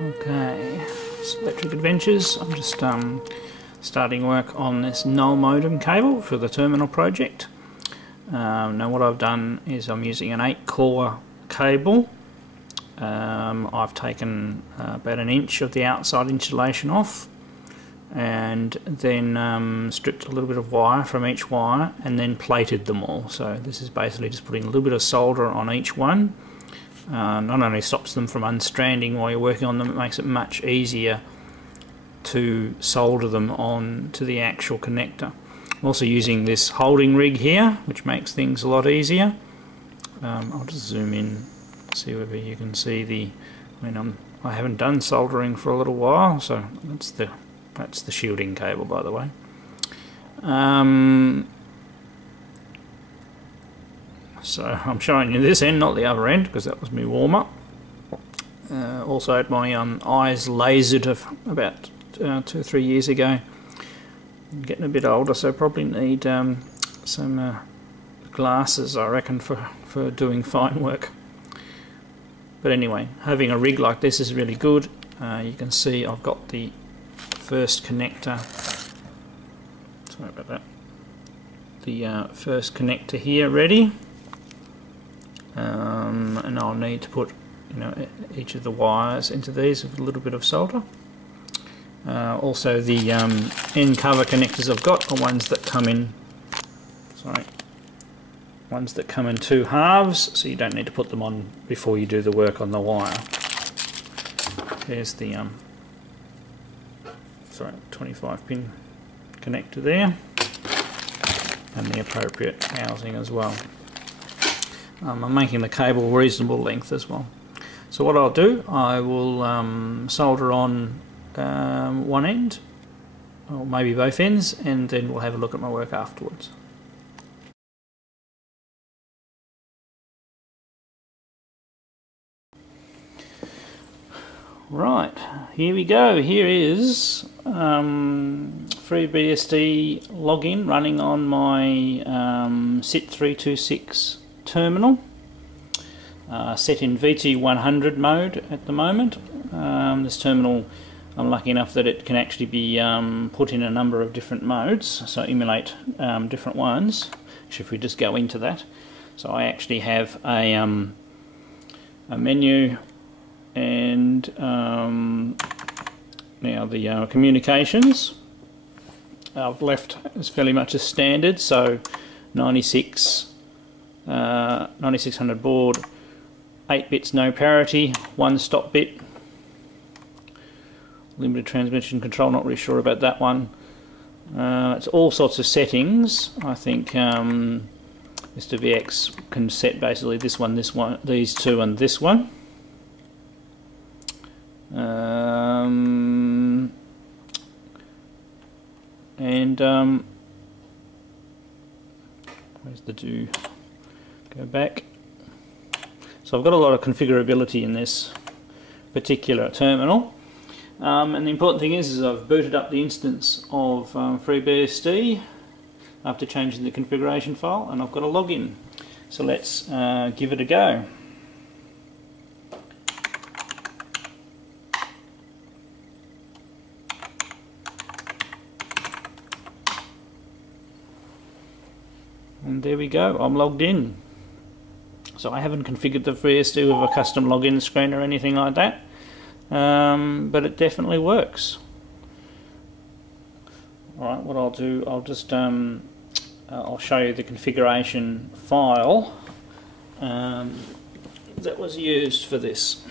Okay, it's Electric Adventures. I'm just starting work on this Null Modem cable for the terminal project. Now what I've done is I'm using an 8-core cable. I've taken about an inch of the outside insulation off and then stripped a little bit of wire from each wire and then plated them all. So this is basically just putting a little bit of solder on each one. Not only stops them from unstranding while you're working on them, it makes it much easier to solder them on to the actual connector. I'm also using this holding rig here, which makes things a lot easier. I'll just zoom in, see whether you can see the. I haven't done soldering for a little while, so that's the shielding cable, by the way. So I'm showing you this end, not the other end, because that was my warm-up. Also had my eyes lasered about 2 or 3 years ago. I'm getting a bit older, so probably need some glasses, I reckon, for doing fine work. But anyway, having a rig like this is really good. You can see I've got the first connector. Sorry about that. The first connector here ready. And I'll need to put each of the wires into these with a little bit of solder. Also the end cover connectors I've got are ones that come in two halves, so you don't need to put them on before you do the work on the wire. There's the 25 pin connector there, and the appropriate housing as well. I'm making the cable reasonable length as well. So what I'll do, I will solder on one end, or maybe both ends, and then we'll have a look at my work afterwards. Right, here we go. Here is FreeBSD login running on my SIT326 terminal, set in VT100 mode at the moment. This terminal, I'm lucky enough that it can actually be put in a number of different modes, so emulate different ones. Actually, if we just go into that, so I actually have a menu, and now the communications I've left as fairly much as standard, so 9600 baud, 8 bits no parity, 1 stop bit, limited transmission control, not really sure about that one. It's all sorts of settings. I think Mr. VX can set basically this one, these two, and this one. Where's the do? Go back. So I've got a lot of configurability in this particular terminal, and the important thing is I've booted up the instance of FreeBSD after changing the configuration file, and I've got a login. So let's give it a go. And there we go, I'm logged in. So I haven't configured the FreeBSD with a custom login screen or anything like that, but it definitely works. Alright, what I'll do, I'll just I'll show you the configuration file that was used for this.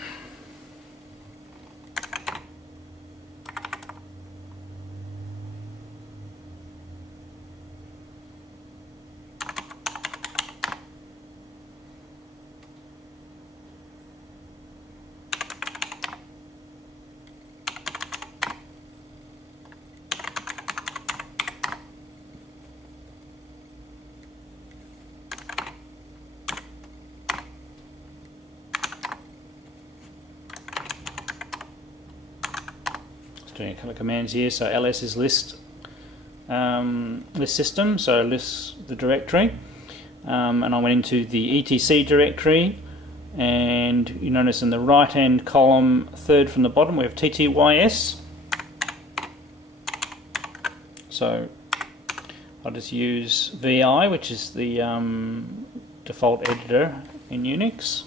Doing a couple of commands here. So ls is list system, so lists the directory, and I went into the etc directory, and you notice in the right hand column, third from the bottom, we have TTYS. So I'll just use VI, which is the default editor in Unix.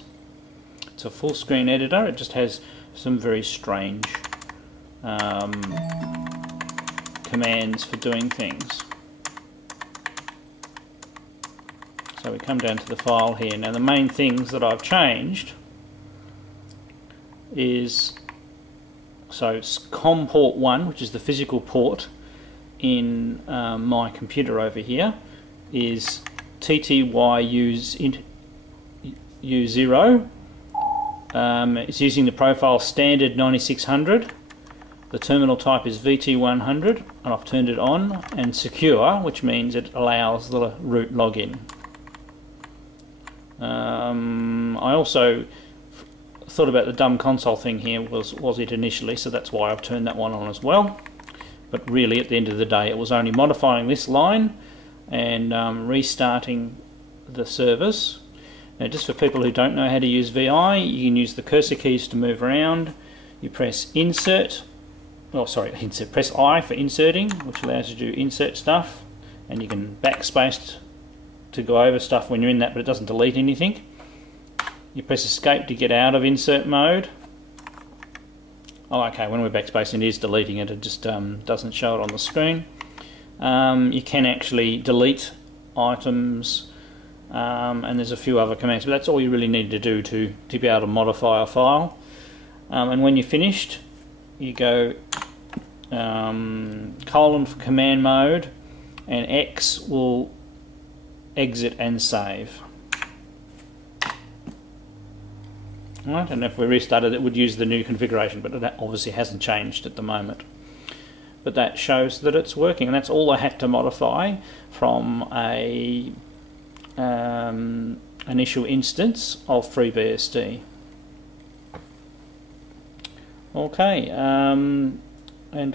It's a full screen editor. It just has some very strange commands for doing things. So we come down to the file here. Now the main things that I've changed is, so COM port 1, which is the physical port in my computer over here, is TTYU0. It's using the profile standard 9600. The terminal type is VT100, and I've turned it on, and secure, which means it allows the root login. I also thought about the dumb console thing here, was it initially, so that's why I've turned that one on as well. But really at the end of the day it was only modifying this line and restarting the service. Now just for people who don't know how to use VI, you can use the cursor keys to move around. You press insert, press I for inserting, which allows you to do insert stuff, and you can backspace to go over stuff when you're in that, but it doesn't delete anything. You press escape to get out of insert mode. Oh, okay, when we're backspacing it is deleting it, it just doesn't show it on the screen. You can actually delete items, and there's a few other commands, but that's all you really need to do to be able to modify a file. And when you're finished, you go colon for command mode, and X will exit and save. Right, and if we restarted it would use the new configuration, but that obviously hasn't changed at the moment. But that shows that it's working, and that's all I had to modify from a initial instance of FreeBSD. Okay, and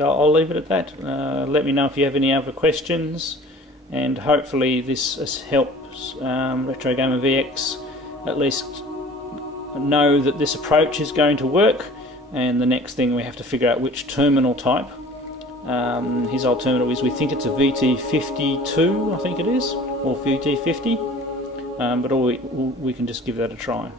I'll leave it at that. Let me know if you have any other questions, and hopefully this helps RetrogamerVX at least know that this approach is going to work. And the next thing we have to figure out which terminal type. His old terminal is, we think it's a VT52, I think it is, or VT50, but we can just give that a try.